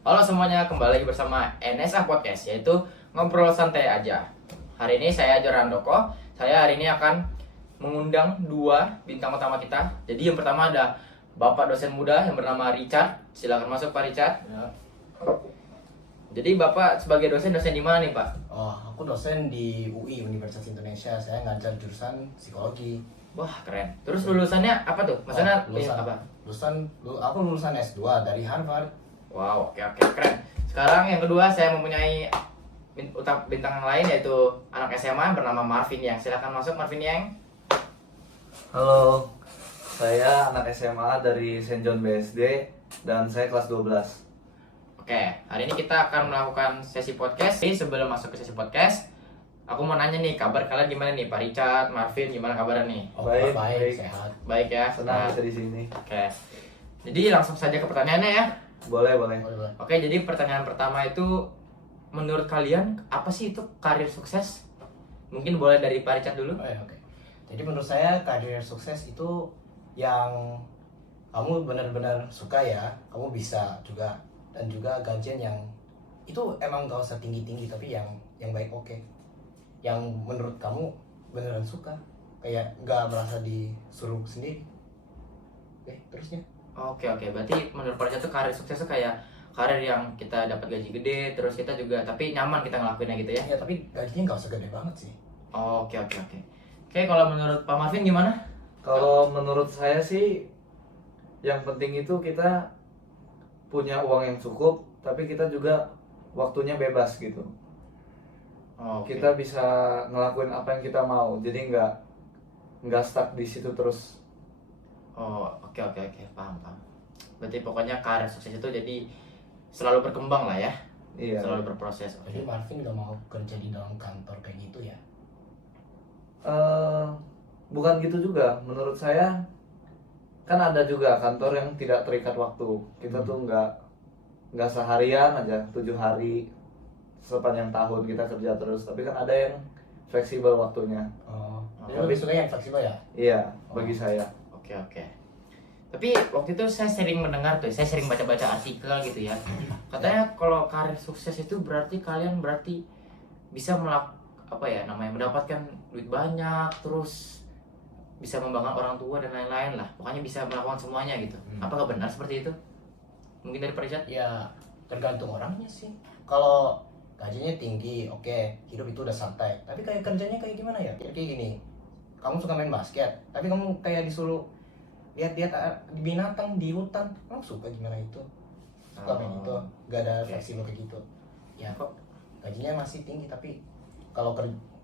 Halo semuanya, kembali lagi bersama NSA Podcast, yaitu ngobrol santai aja. Hari ini saya Joran Doko. Saya hari ini akan mengundang dua bintang utama kita. Jadi yang pertama ada Bapak dosen muda yang bernama Richard. Silakan masuk Pak Richard. Ya. Jadi Bapak sebagai dosen di mana nih Pak? Oh, aku dosen di UI Universitas Indonesia. Saya ngajar jurusan psikologi. Wah keren. Terus lulusannya apa tuh? Maksudnya apa? Aku lulusan S2 dari Harvard. Wow, oke keren. Sekarang yang kedua saya mempunyai bintang yang lain, yaitu anak SMA bernama Marvin Yang. Silakan masuk Marvin Yang. Halo, saya anak SMA dari Saint John BSD dan saya kelas 12. Oke, hari ini kita akan melakukan sesi podcast. Jadi sebelum masuk ke sesi podcast, aku mau nanya nih, kabar kalian gimana nih, Pak Richard, Marvin, gimana kabarnya nih? Oh, Baik, baik, baik. sehat. Baik ya. Senang bisa di sini. Oke. Jadi langsung saja ke pertanyaannya ya. Boleh, boleh. Boleh. Oke, jadi pertanyaan pertama itu, menurut kalian apa sih itu karir sukses? Mungkin boleh dari Pak Richard dulu. Oh, ya, oke. Jadi menurut saya karir sukses itu yang kamu benar-benar suka ya, kamu bisa juga, dan juga gajian yang itu emang gak usah tinggi-tinggi tapi yang baik, oke. Yang menurut kamu beneran suka, kayak nggak merasa disuruh sendiri. Oke, terusnya. Oke, berarti menurut Pak Richard tuh karir sukses tuh kayak karir yang kita dapat gaji gede, terus kita juga tapi nyaman kita ngelakuinnya gitu ya. Ya tapi gajinya nggak usah gede banget sih. Oke. Oke, kalau menurut Pak Marvin gimana? Kalau menurut saya sih, yang penting itu kita punya uang yang cukup, tapi kita juga waktunya bebas gitu. Oke. Kita bisa ngelakuin apa yang kita mau, jadi nggak stuck di situ terus. Oke, paham. Berarti pokoknya karir sukses itu jadi selalu berkembang lah ya, Iya. selalu berproses. Jadi Marvin nggak mau kerja di dalam kantor kayak gitu ya? Bukan gitu juga. Menurut saya kan ada juga kantor yang tidak terikat waktu. Kita tuh nggak seharian aja, 7 hari sepanjang tahun kita kerja terus. Tapi kan ada yang fleksibel waktunya. Oh, jadi Oh. lebih suka yang fleksibel ya? Iya, Oh. bagi saya. Oke. Tapi waktu itu saya sering mendengar tuh, saya sering baca-baca artikel gitu ya. Katanya kalau karir sukses itu berarti kalian bisa mendapatkan duit banyak, terus bisa membanggakan orang tua dan lain-lain lah. Pokoknya bisa melakukan semuanya gitu. Apakah benar seperti itu? Mungkin dari Pak Richard? Ya tergantung orangnya sih. Kalau gajinya tinggi, oke, hidup itu udah santai. Tapi kayak kerjanya kayak gimana ya? Kayak gini, kamu suka main basket, tapi kamu kayak disuruh lihat-lihat binatang di hutan, kamu suka gimana itu? Suka main itu, gak ada Oke. fleksibel kayak gitu. Ya Kok? gajinya masih tinggi, tapi kalau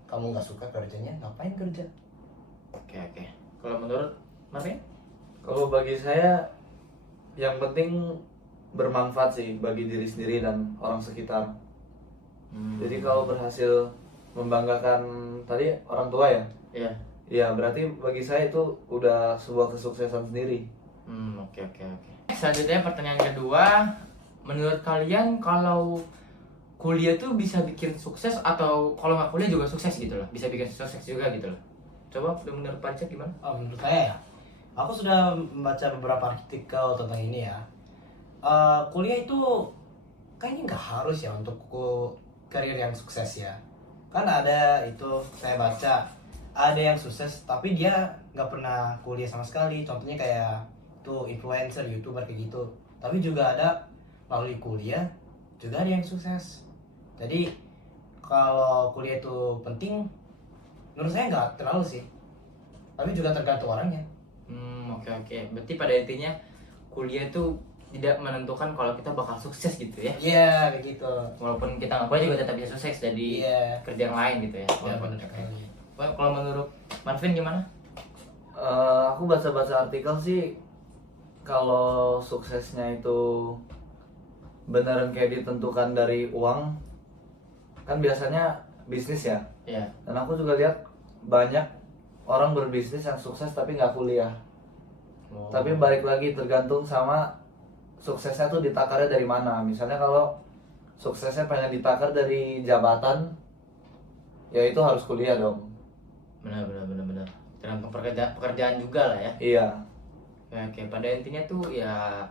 kamu nggak suka kerjanya, ngapain kerja? Oke. Kalau menurut Marvin? Kalau bagi saya yang penting bermanfaat sih bagi diri sendiri dan orang sekitar. Jadi kalau berhasil membanggakan tadi orang tua ya, Iya. ya berarti bagi saya itu udah sebuah kesuksesan sendiri. Oke. Selanjutnya pertanyaan kedua, menurut kalian kalau kuliah tuh bisa bikin sukses atau kalau nggak kuliah juga sukses gitu loh, bisa bikin sukses juga gitu loh. Coba menurut Pak Richard gimana? Oh, menurut saya ya, aku sudah membaca beberapa artikel tentang ini ya. Kuliah itu kayaknya nggak harus ya untuk karir yang sukses ya. Kan ada itu saya baca ada yang sukses tapi dia nggak pernah kuliah sama sekali. Contohnya kayak tuh influencer, youtuber kayak gitu. Tapi juga ada melalui kuliah juga ada yang sukses. Jadi kalau kuliah itu penting, menurut saya nggak terlalu sih. Tapi juga tergantung orangnya. Oke. Berarti pada intinya kuliah itu tidak menentukan kalau kita bakal sukses gitu ya. Iya, kayak gitu. Walaupun kita nggak kuliah juga tetap bisa sukses jadi Iya. kerja yang lain gitu ya. Ya, Oke. benar sekali. Well, kalau menurut Marvin gimana? Aku baca-baca artikel sih, kalau suksesnya itu beneran kayak ditentukan dari uang, kan biasanya bisnis ya. Iya. Dan aku juga lihat banyak orang berbisnis yang sukses tapi nggak kuliah. Oh. Tapi balik lagi tergantung sama suksesnya tuh ditakarnya dari mana. Misalnya kalau suksesnya pengen ditakar dari jabatan, ya itu harus kuliah dong. Benar. Tergantung pekerjaan juga lah ya. Iya. Oke. Pada intinya tuh ya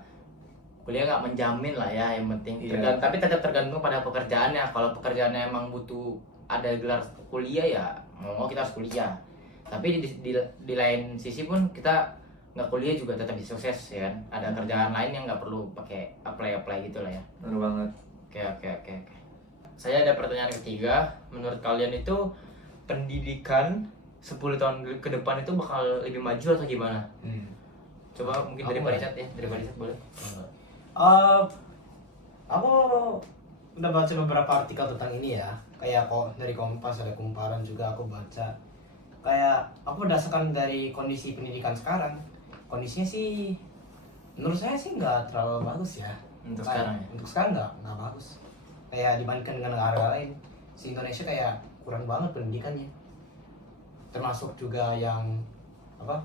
kuliah nggak menjamin lah ya, yang penting Iya. tapi tetap tergantung pada pekerjaannya. Kalau pekerjaannya emang butuh ada gelar kuliah ya mau kita harus kuliah, tapi di lain sisi pun kita nggak kuliah juga tetap bisa sukses ya kan, ada kerjaan lain yang nggak perlu pakai apply gitu lah ya. Bener banget. Oke. Saya ada pertanyaan ketiga, menurut kalian itu pendidikan 10 tahun ke depan itu bakal lebih maju atau gimana? Coba mungkin dari Aku Pak nggak- Richard ya, dari Pak Richard boleh. Aku udah baca beberapa artikel tentang ini ya, kayak kok dari Kompas ada kumparan juga aku baca. Kayak aku berdasarkan dari kondisi pendidikan sekarang, kondisinya sih menurut saya sih nggak terlalu bagus ya. Untuk Kayak- sekarang ya? Untuk sekarang nggak bagus. Kayak dibandingkan dengan negara lain, si Indonesia kayak kurang banget pendidikannya. Termasuk juga yang apa?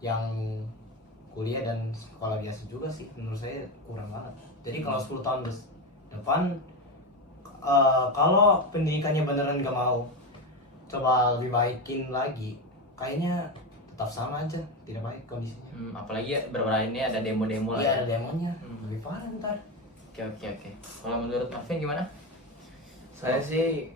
Yang kuliah dan sekolah biasa juga sih menurut saya kurang banget. Jadi kalau 10 tahun depan kalau pendidikannya beneran gak mau coba lebih baikin lagi, kayaknya tetap sama aja, tidak baik kondisinya. Apalagi ya beberapa ini ada demo-demo lah Iya ya. ada demonya, Hmm. lebih parah ntar. Oke. Kalau menurut Marvin gimana? Saya sih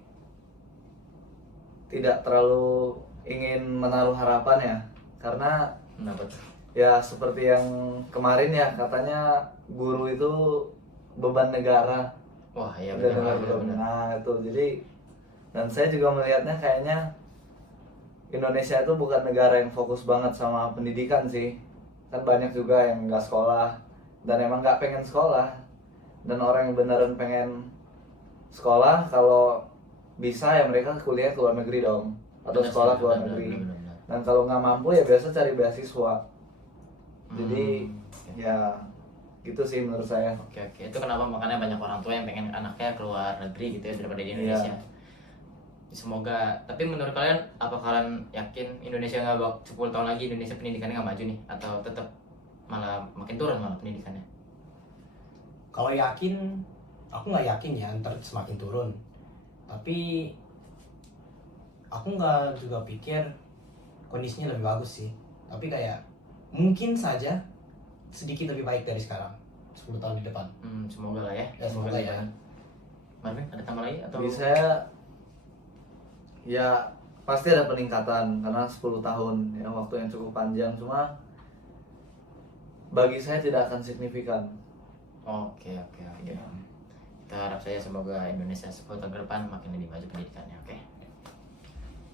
tidak terlalu ingin menaruh harapan ya, karena Kenapa tuh? ya seperti yang kemarin ya katanya guru itu beban negara. Wah ya Udah benar. dengar belum? Nah itu jadi, dan saya juga melihatnya kayaknya Indonesia itu bukan negara yang fokus banget sama pendidikan sih. Kan banyak juga yang nggak sekolah dan emang nggak pengen sekolah, dan orang yang beneran pengen sekolah kalau bisa ya mereka kuliah ke luar negeri dong, atau Benar sih, sekolah ke luar benar. negeri. Dan kalau nggak mampu ya biasa cari beasiswa. Jadi Oke. ya gitu sih menurut saya. Oke, itu kenapa makanya banyak orang tua yang pengen anaknya keluar negeri gitu ya daripada di Iya. Indonesia. Semoga, tapi menurut kalian apa kalian yakin Indonesia nggak 10 tahun lagi Indonesia pendidikannya nggak maju nih, atau tetap malah makin turun malah pendidikannya? Kalau yakin, aku nggak yakin ya ntar semakin turun. Tapi aku nggak juga pikir kondisinya lebih bagus sih. Tapi kayak mungkin saja sedikit lebih baik dari sekarang 10 tahun di depan. Semoga lah ya. Ya, semoga ya. gimana? Marvin ada tambah lagi atau? Bagi saya ya pasti ada peningkatan karena 10 tahun ya waktu yang cukup panjang, cuma bagi saya tidak akan signifikan. Oke. Kita harap saja semoga Indonesia 10 tahun ke depan makin lebih maju pendidikannya.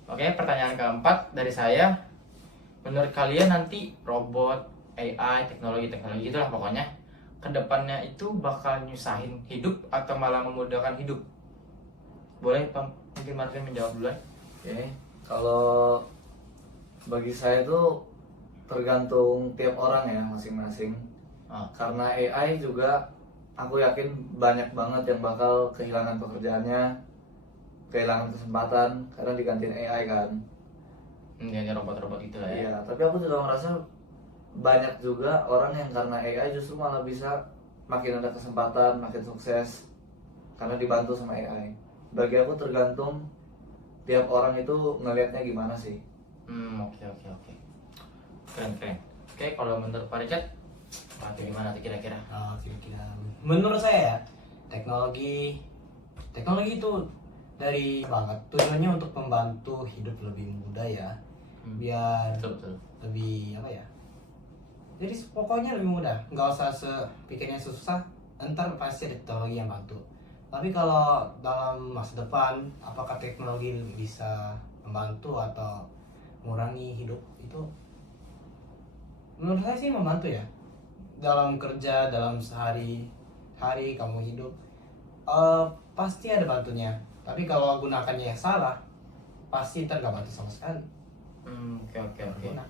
Oke, pertanyaan keempat dari saya. Menurut kalian nanti robot, AI, teknologi itulah pokoknya kedepannya itu bakal nyusahin hidup atau malah memudahkan hidup? Boleh mungkin Marvin menjawab duluan. Oke, kalau bagi saya itu tergantung tiap orang ya masing-masing. Karena AI juga aku yakin banyak banget yang bakal kehilangan pekerjaannya, kehilangan kesempatan karena digantiin AI kan. Jadi robot-robot itu lah ya. Iya, tapi aku juga merasa banyak juga orang yang karena AI justru malah bisa makin ada kesempatan, makin sukses karena dibantu sama AI. Bagi aku tergantung tiap orang itu ngelihatnya gimana sih. Oke. Keren. Oke, kalau menurut Pak Richard, gimana tuh kira-kira? Kira-kira menurut saya ya, teknologi itu dari banget tujuannya untuk membantu hidup lebih mudah ya, biar Betul. lebih apa ya, jadi pokoknya lebih mudah, nggak usah pikirnya susah, ntar pasti ada teknologi yang bantu. Tapi kalau dalam masa depan apakah teknologi bisa membantu atau mengurangi hidup, itu menurut saya sih membantu ya, dalam kerja, dalam sehari-hari kamu hidup, pasti ada bantunya. Tapi kalau gunakannya yang salah, pasti ntar gak bantu sama sekali. Oke. Berguna.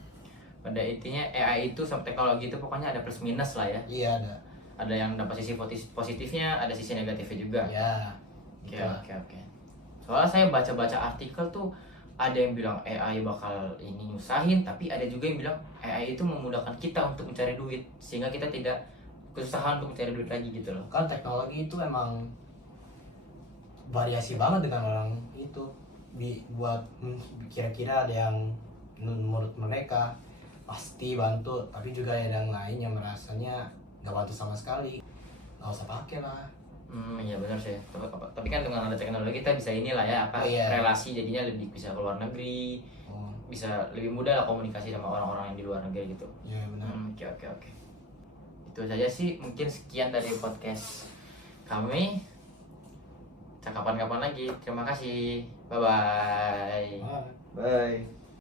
Pada intinya AI itu sama teknologi itu pokoknya ada plus minus lah ya. Iya ada. Ada yang dapat sisi positifnya, ada sisi negatifnya juga. Ya. Oke. Soalnya saya baca-baca artikel tuh ada yang bilang AI bakal ini nyusahin, tapi ada juga yang bilang AI itu memudahkan kita untuk mencari duit sehingga kita tidak kesusahan untuk mencari duit lagi gitu loh. Kan teknologi itu emang variasi banget dengan orang itu. Buat kira-kira ada yang menurut mereka pasti bantu, tapi juga ada yang lain yang merasanya nggak bantu sama sekali, nggak usah pakai lah. Iya benar sih. Tapi kan dengan ada teknologi kita bisa inilah ya apa Oh, iya. relasi jadinya lebih bisa ke luar negeri, Oh bisa lebih mudah lah komunikasi sama orang-orang yang di luar negeri gitu. iya benar. Oke. Itu saja sih, mungkin sekian dari podcast kami. Kapan-kapan lagi. Terima kasih. Bye bye. Bye. Bye.